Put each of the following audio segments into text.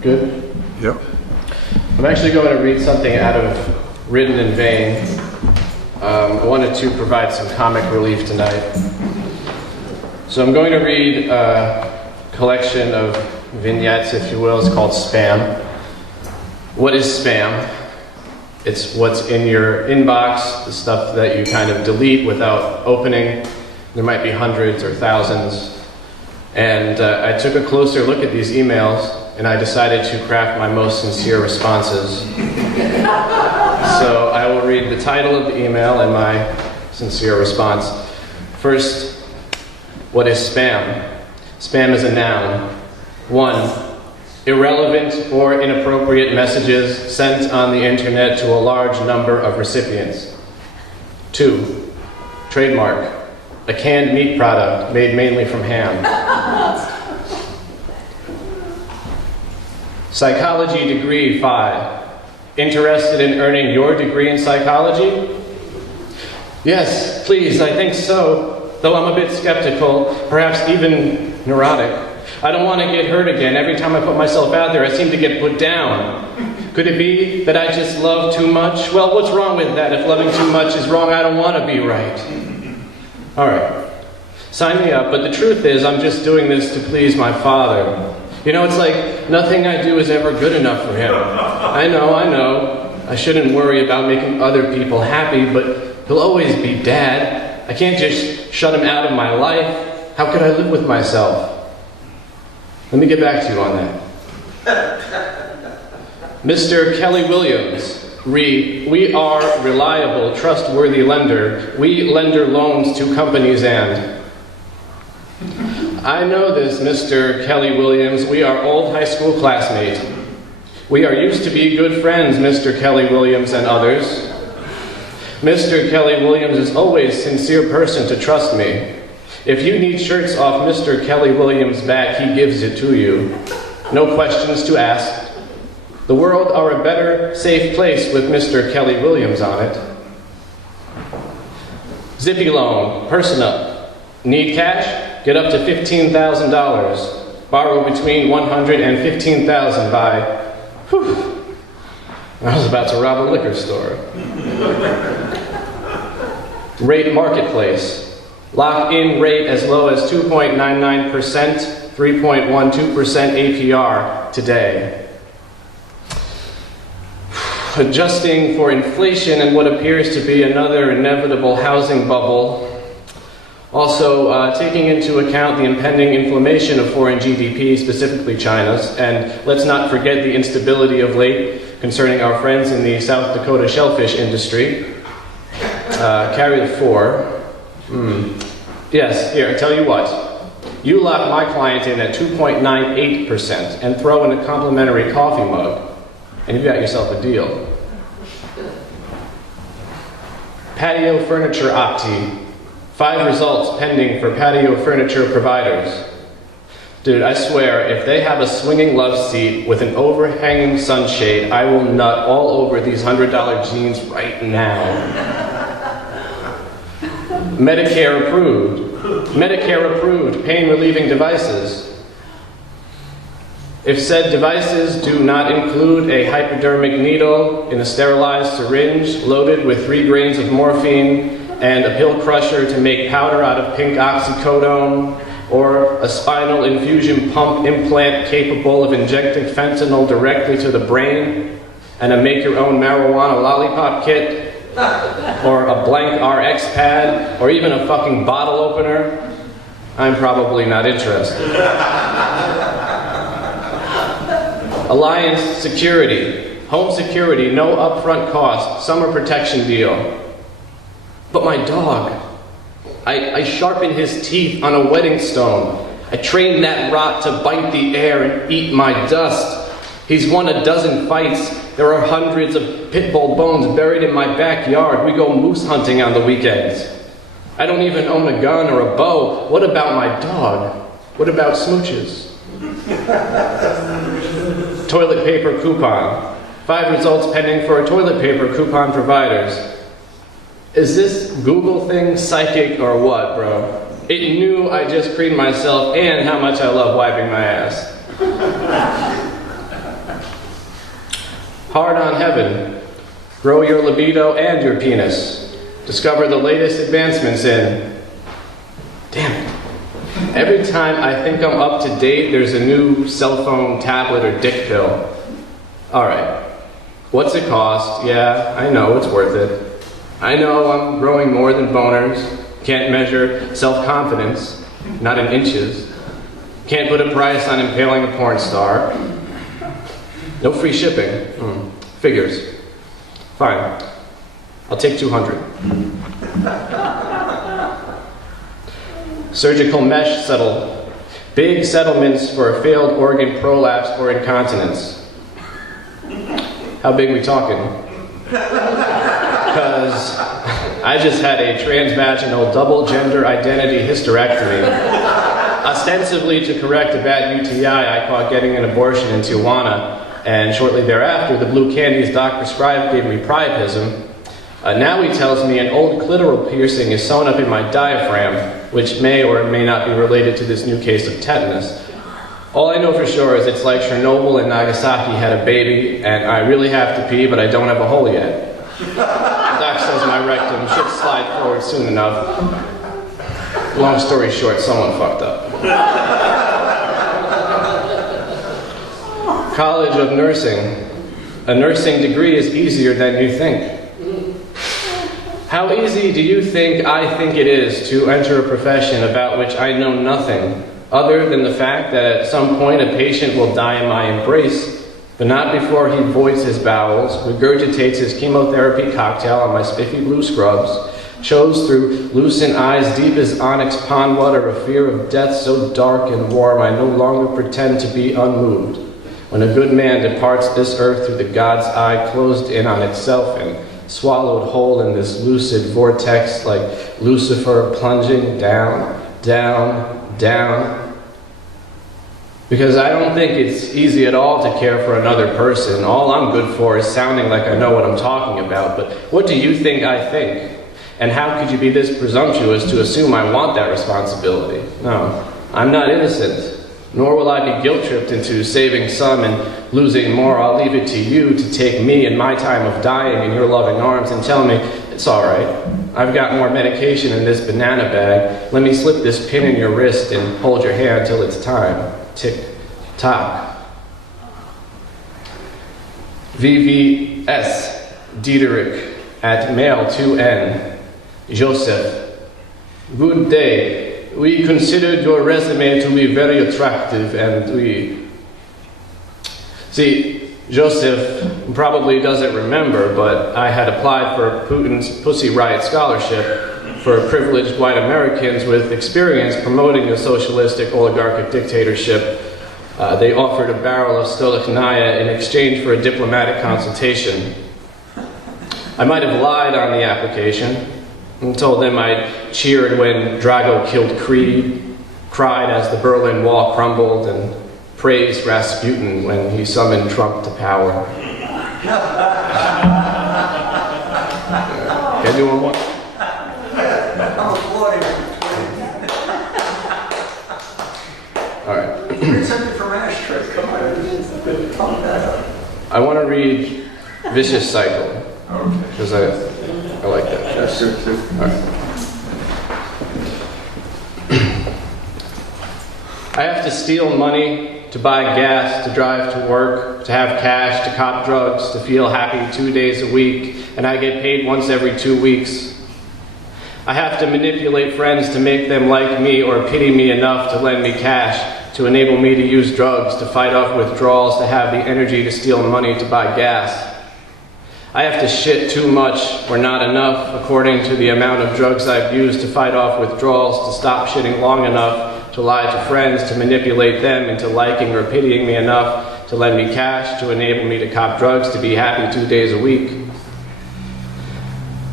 Good? Yep. I'm actually going to read something out of Written in Vain. I wanted to provide some comic relief tonight. So I'm going to read a collection of vignettes, if you will. It's called Spam. What is spam? It's what's in your inbox, the stuff that you kind of delete without opening. There might be hundreds or thousands. And I took a closer look at these emails, and I decided to craft my most sincere responses. So I will read the title of the email and my sincere response. First, what is spam? Spam is a noun. 1. Irrelevant or inappropriate messages sent on the internet to a large number of recipients. 2. Trademark. A canned meat product made mainly from ham. Psychology degree 5. Interested in earning your degree in psychology? Yes, please, I think so, though I'm a bit skeptical, perhaps even neurotic. I don't want to get hurt again. Every time I put myself out there, I seem to get put down. Could it be that I just love too much? Well, what's wrong with that? If loving too much is wrong, I don't want to be right. All right, sign me up, but the truth is I'm just doing this to please my father. You know, it's like nothing I do is ever good enough for him. I know. I shouldn't worry about making other people happy, but he'll always be Dad. I can't just shut him out of my life. How could I live with myself? Let me get back to you on that. Mr. Kelly Williams, we are reliable, trustworthy lender. We lender loans to companies and... I know this, Mr. Kelly Williams. We are old high school classmates. We are used to be good friends, Mr. Kelly Williams and others. Mr. Kelly Williams is always a sincere person to trust me. If you need shirts off Mr. Kelly Williams' back, he gives it to you. No questions to ask. The world are a better, safe place with Mr. Kelly Williams on it. Zippy loan, personal. Need cash? Get up to $15,000. Borrow between $100,000 and $15,000 by... Whew. I was about to rob a liquor store. Rate marketplace. Lock-in rate as low as 2.99%, 3.12% APR today. Adjusting for inflation and what appears to be another inevitable housing bubble. Also, taking into account the impending inflammation of foreign GDP, specifically China's, and let's not forget the instability of late concerning our friends in the South Dakota shellfish industry. Carry the 4. Yes, here, I tell you what. You lock my client in at 2.98% and throw in a complimentary coffee mug, and you've got yourself a deal. Patio furniture opti. 5 results pending for patio furniture providers. Dude, I swear, if they have a swinging love seat with an overhanging sunshade, I will nut all over these $100 jeans right now. Medicare approved. Medicare approved pain relieving devices. If said devices do not include a hypodermic needle in a sterilized syringe loaded with 3 grains of morphine and a pill crusher to make powder out of pink oxycodone, or a spinal infusion pump implant capable of injecting fentanyl directly to the brain, and a make-your-own marijuana lollipop kit, or a blank RX pad, or even a fucking bottle opener, I'm probably not interested. Alliance Security. Home security, no upfront cost, summer protection deal. But my dog, I sharpen his teeth on a wedding stone. I train that rot to bite the air and eat my dust. He's won a dozen fights. There are hundreds of pit bull bones buried in my backyard. We go moose hunting on the weekends. I don't even own a gun or a bow. What about my dog? What about smooches? Toilet paper coupon. 5 results pending for toilet paper coupon providers. Is this Google thing psychic or what, bro? It knew I just creamed myself and how much I love wiping my ass. Hard on heaven. Grow your libido and your penis. Discover the latest advancements in... Damn it. Every time I think I'm up to date, there's a new cell phone, tablet, or dick pill. Alright. What's it cost? Yeah, I know, it's worth it. I know I'm growing more than boners. Can't measure self-confidence. Not in inches. Can't put a price on impaling a porn star. No free shipping. Figures. Fine. I'll take 200. Surgical mesh settled. Big settlements for failed organ prolapse or incontinence. How big we talking? Because I just had a transvaginal double gender identity hysterectomy. Ostensibly to correct a bad UTI I caught getting an abortion in Tijuana, and shortly thereafter the blue candies doc prescribed gave me priapism. Now he tells me an old clitoral piercing is sewn up in my diaphragm, which may or may not be related to this new case of tetanus. All I know for sure is it's like Chernobyl and Nagasaki had a baby, and I really have to pee, but I don't have a hole yet. The doc says my rectum should slide forward soon enough. Long story short, someone fucked up. College of Nursing. A nursing degree is easier than you think. How easy do you think I think it is to enter a profession about which I know nothing, other than the fact that at some point a patient will die in my embrace, but not before he voids his bowels, regurgitates his chemotherapy cocktail on my spiffy blue scrubs, shows through lucent eyes deep as onyx pond water a fear of death so dark and warm I no longer pretend to be unmoved. When a good man departs this earth through the God's eye closed in on itself and swallowed whole in this lucid vortex like Lucifer plunging down, down, down. Because I don't think it's easy at all to care for another person. All I'm good for is sounding like I know what I'm talking about. But what do you think I think? And how could you be this presumptuous to assume I want that responsibility? No, I'm not innocent. Nor will I be guilt-tripped into saving some and losing more. I'll leave it to you to take me in my time of dying in your loving arms and tell me, it's all right. I've got more medication in this banana bag. Let me slip this pin in your wrist and hold your hand till it's time. Tick, tock. VVS, Diederik, at mail 2N. Joseph. Good day. We considered your resume to be very attractive, and we... See, Joseph probably doesn't remember, but I had applied for Putin's Pussy Riot Scholarship for privileged white Americans with experience promoting a socialistic oligarchic dictatorship. They offered a barrel of Stolichnaya in exchange for a diplomatic consultation. I might have lied on the application and told them I'd cheered when Drago killed Creed, cried as the Berlin Wall crumbled, and praised Rasputin when he summoned Trump to power. Can I do one more? All right. Read something from Ashtray. Come on. I want to read Vicious Cycle. Okay. Because I like that. That's good too. All right. I have to steal money to buy gas, to drive to work, to have cash, to cop drugs, to feel happy 2 days a week, and I get paid once every 2 weeks. I have to manipulate friends to make them like me or pity me enough to lend me cash, to enable me to use drugs, to fight off withdrawals, to have the energy to steal money to buy gas. I have to shit too much or not enough according to the amount of drugs I've used to fight off withdrawals, to stop shitting long enough, to lie to friends, to manipulate them into liking or pitying me enough, to lend me cash, to enable me to cop drugs, to be happy 2 days a week.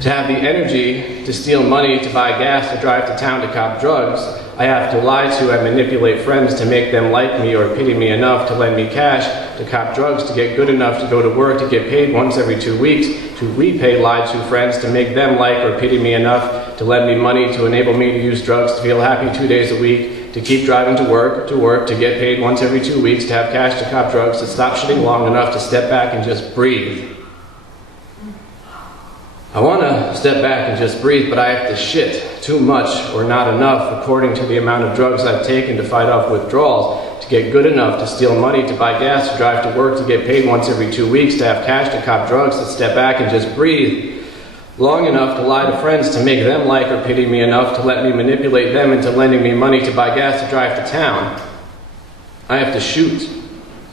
To have the energy to steal money to buy gas to drive to town to cop drugs, I have to lie to and manipulate friends to make them like me or pity me enough to lend me cash to cop drugs, to get good enough to go to work, to get paid once every 2 weeks, to repay lied to friends to make them like or pity me enough to lend me money to enable me to use drugs to feel happy 2 days a week, to keep driving to work, to get paid once every 2 weeks, to have cash to cop drugs, to stop shitting long enough to step back and just breathe. I want to step back and just breathe, but I have to shit too much or not enough according to the amount of drugs I've taken to fight off withdrawals, to get good enough to steal money, to buy gas, to drive to work, to get paid once every 2 weeks, to have cash to cop drugs, to step back and just breathe. Long enough to lie to friends to make them like or pity me enough to let me manipulate them into lending me money to buy gas to drive to town. I have to shoot,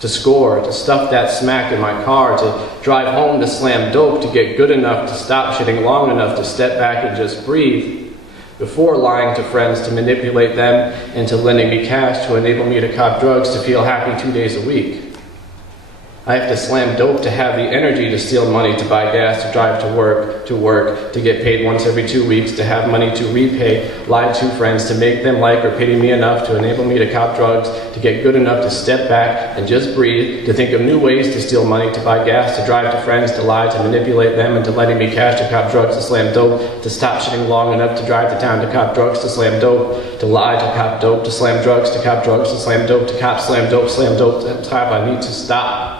to score, to stuff that smack in my car, to drive home to slam dope, to get good enough to stop shitting long enough to step back and just breathe, before lying to friends to manipulate them into lending me cash to enable me to cop drugs to feel happy 2 days a week. I have to slam dope to have the energy to steal money to buy gas, to drive to work, to get paid once every 2 weeks, to have money to repay, lie to friends, to make them like or pity me enough to enable me to cop drugs, to get good enough to step back and just breathe, to think of new ways to steal money, to buy gas, to drive to friends, to lie, to manipulate them into letting me cash to cop drugs, to slam dope, to stop shitting long enough to drive to town to cop drugs, to slam dope, to lie, to cop dope, to slam drugs, to cop drugs, to slam dope, to cop, slam dope, to cop. I need to stop.